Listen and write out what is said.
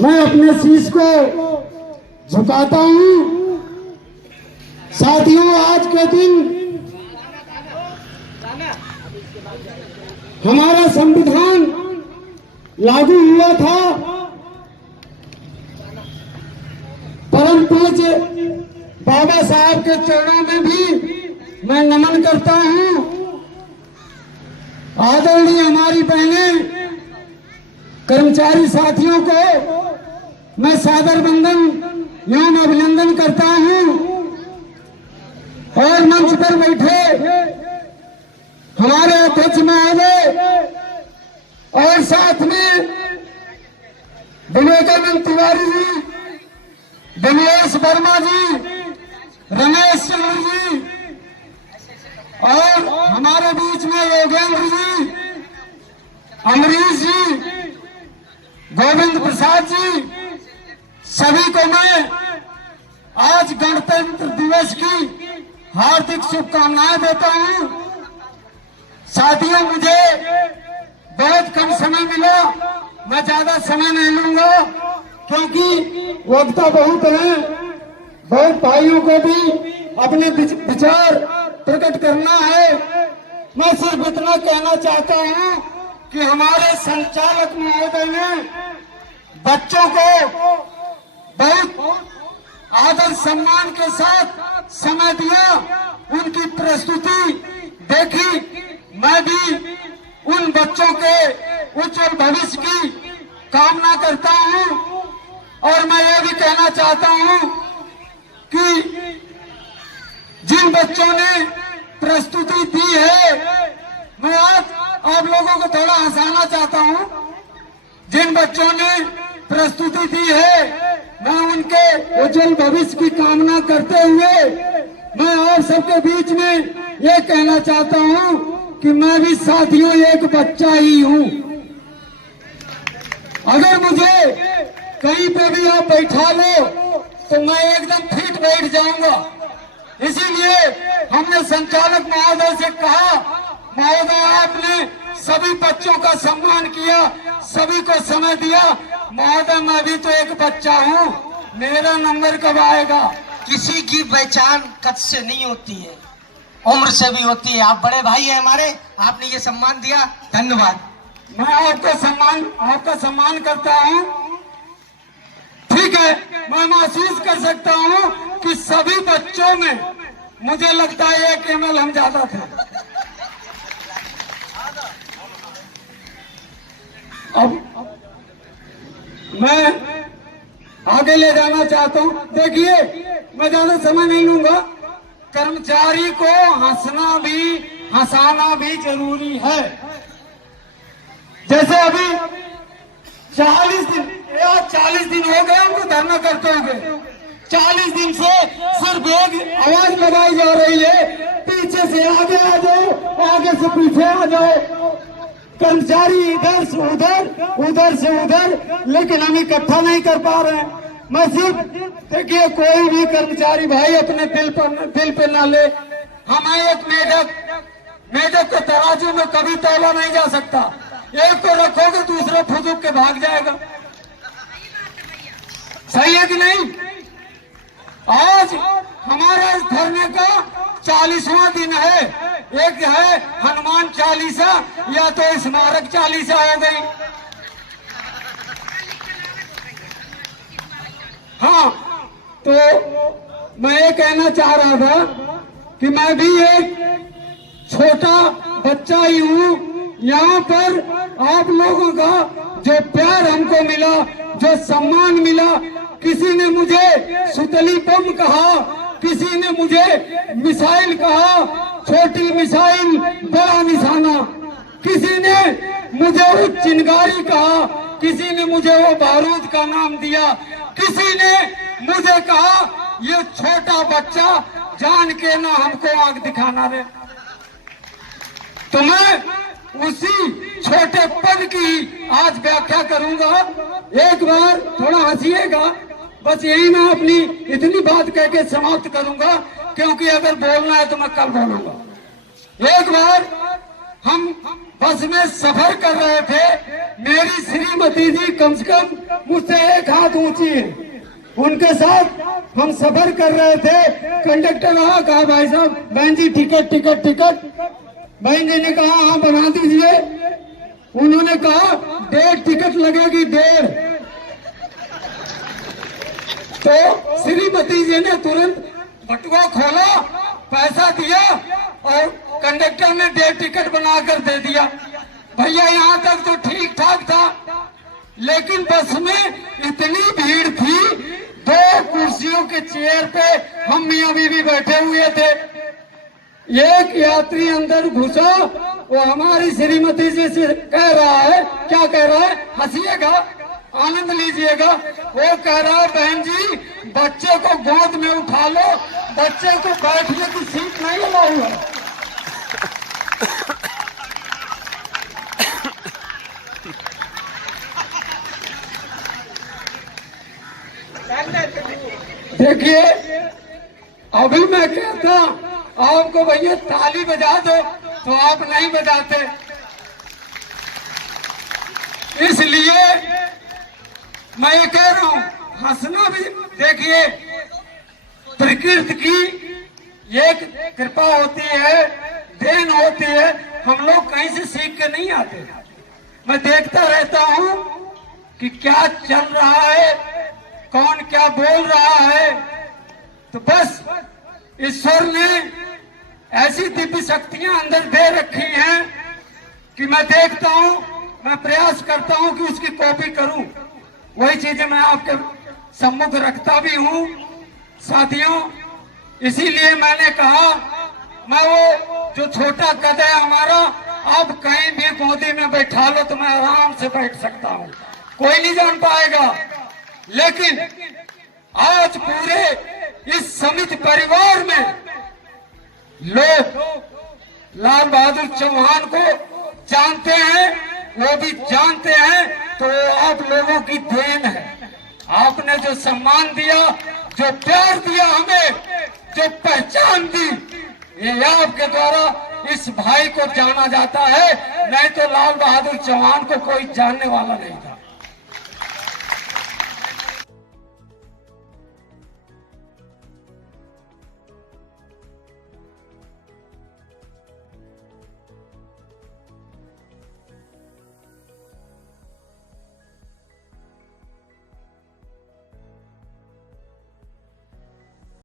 मैं अपने शीश को झुकाता हूं। साथियों, आज के दिन हमारा संविधान लागू हुआ था। परम पूज्य बाबा साहब के चरणों में भी मैं नमन करता हूं। आदरणीय हमारी बहनें, कर्मचारी साथियों को मैं सादर वंदन एवं अभिनंदन करता हूं। और मंच पर बैठे हमारे अध्यक्ष महोदय और साथ में विवेकानंद तिवारी जी, दिनेश वर्मा जी, रमेश चंद्र जी और हमारे बीच में योगेंद्र जी, अमरीश जी, गोविंद प्रसाद जी, सभी को मैं आज गणतंत्र दिवस की हार्दिक शुभकामनाएं देता हूं। साथियों, मुझे बहुत कम समय मिला, मैं ज्यादा समय नहीं लूंगा क्योंकि वक्ता बहुत है। बहुत भाइयों को भी अपने विचार प्रकट करना है। मैं सिर्फ इतना कहना चाहता हूं कि हमारे संचालक महोदय ने बच्चों को बहुत आदर सम्मान के साथ समय दिया, उनकी प्रस्तुति देखी। मैं भी उन बच्चों के उज्जवल भविष्य की कामना करता हूं। और मैं ये भी कहना चाहता हूं कि जिन बच्चों ने प्रस्तुति दी है, मैं आज आप लोगों को थोड़ा हंसाना चाहता हूं। जिन बच्चों ने प्रस्तुति दी है, मैं उनके उज्जवल भविष्य की कामना करते हुए मैं आप सबके बीच में ये कहना चाहता हूं कि मैं भी साथियों एक बच्चा ही हूं। अगर मुझे कहीं पे भी आप बैठा लो तो मैं एकदम फिट बैठ जाऊंगा। इसीलिए हमने संचालक महोदय से कहा, महोदय आपने सभी बच्चों का सम्मान किया, सभी को समय दिया। महोदय, मैं भी तो एक बच्चा हूँ, मेरा नंबर कब आएगा? किसी की पहचान कद से नहीं होती है, उम्र से भी होती है। आप बड़े भाई हैं हमारे, आपने ये सम्मान दिया, धन्यवाद। मैं आपका सम्मान करता हूँ। ठीक है, मैं महसूस कर सकता हूँ कि सभी बच्चों में मुझे लगता है 1 ml हम ज्यादा थे। अब मैं आगे ले जाना चाहता हूं। देखिए, मैं ज्यादा समय नहीं लूंगा। कर्मचारी को हंसाना भी जरूरी है। जैसे अभी 40 दिन हो गए उनको धरना करते हुए। 40 दिन से सिर्फ एक आवाज लगाई जा रही है, पीछे से आगे आ जाओ, आगे से पीछे आ जाओ। कर्मचारी इधर से उधर, उधर से उधर, लेकिन हम इकट्ठा नहीं कर पा रहे हैं। मैं सिर्फ देखिए, कोई भी कर्मचारी भाई अपने दिल पे ना ले। हमें एक मेढक को तराजू में कभी तौला नहीं जा सकता। एक को रखोगे, दूसरा फुदुक के भाग जाएगा। सही है कि नहीं? आज हमारा इस धरने का 40वां दिन है। एक है हनुमान चालीसा, या तो स्मारक चालीसा हो गई। हाँ, तो मैं ये कहना चाह रहा था कि मैं भी एक छोटा बच्चा ही हूँ। यहाँ पर आप लोगों का जो प्यार हमको मिला, जो सम्मान मिला, किसी ने मुझे सुतली बम कहा, किसी ने मुझे मिसाइल कहा, छोटी मिसाइल बड़ा निशाना, किसी ने मुझे वो चिंगारी कहा, किसी ने मुझे वो बारूद का नाम दिया, किसी ने मुझे कहा ये छोटा बच्चा जान के ना हमको आंख दिखाना रे। तो मैं उसी छोटे पद की आज व्याख्या करूंगा। एक बार थोड़ा हंसिएगा, बस यही मैं अपनी इतनी बात कह के समाप्त करूंगा, क्योंकि अगर बोलना है तो मैं कल बोलूंगा। एक बार हम बस में सफर कर रहे थे। मेरी श्रीमती जी कम से कम मुझसे एक हाथ ऊंची है, उनके साथ हम सफर कर रहे थे। कंडक्टर आया, कहा भाई साहब बहन जी टिकट टिकट टिकट। बहन जी ने कहा हाँ बना दीजिए। उन्होंने कहा 1.5 टिकट लगेगी 1.5। तो श्रीमती जी ने तुरंत बटुआ खोला, पैसा दिया और कंडक्टर ने 1.5 टिकट बनाकर दे दिया। भैया यहाँ तक तो ठीक ठाक था, लेकिन बस में इतनी भीड़ थी, 2 कुर्सियों के चेयर पे हम मियाँ बीवी बैठे हुए थे। एक यात्री अंदर घुसा, वो हमारी श्रीमती जी से कह रहा है, क्या कह रहा है, हंसिएगा आनंद लीजिएगा। वो कह रहा है बहन जी बच्चे को गोद में उठा लो, बच्चे को बैठने की सीट नहीं अलाउ है। देखिए अभी मैं कहता आपको भैया ताली बजा दो तो आप नहीं बजाते, इसलिए मैं ये कह रहा हूं हंसना भी। देखिए प्रकृति की एक कृपा होती है, देन होती है, हम लोग कहीं से सीख के नहीं आते। मैं देखता रहता हूं कि क्या चल रहा है, कौन क्या बोल रहा है। तो बस ईश्वर ने ऐसी दिव्य शक्तियां अंदर दे रखी हैं कि मैं देखता हूं, मैं प्रयास करता हूं कि उसकी कॉपी करूं। वही चीजें मैं आपके सम्मुख रखता भी हूं साथियों। इसीलिए मैंने कहा मैं वो जो छोटा कद है हमारा, अब कहीं भी गोदी में बैठा लो तो मैं आराम से बैठ सकता हूं, कोई नहीं जान पाएगा। लेकिन आज पूरे इस समिति परिवार में लोग लाल बहादुर चौहान को जानते हैं, वो भी जानते हैं, तो आप लोगों की देन है। आपने जो सम्मान दिया, जो प्यार दिया हमें, जो पहचान दी, ये आपके द्वारा इस भाई को जाना जाता है, नहीं तो लाल बहादुर चौहान को कोई जानने वाला नहीं था।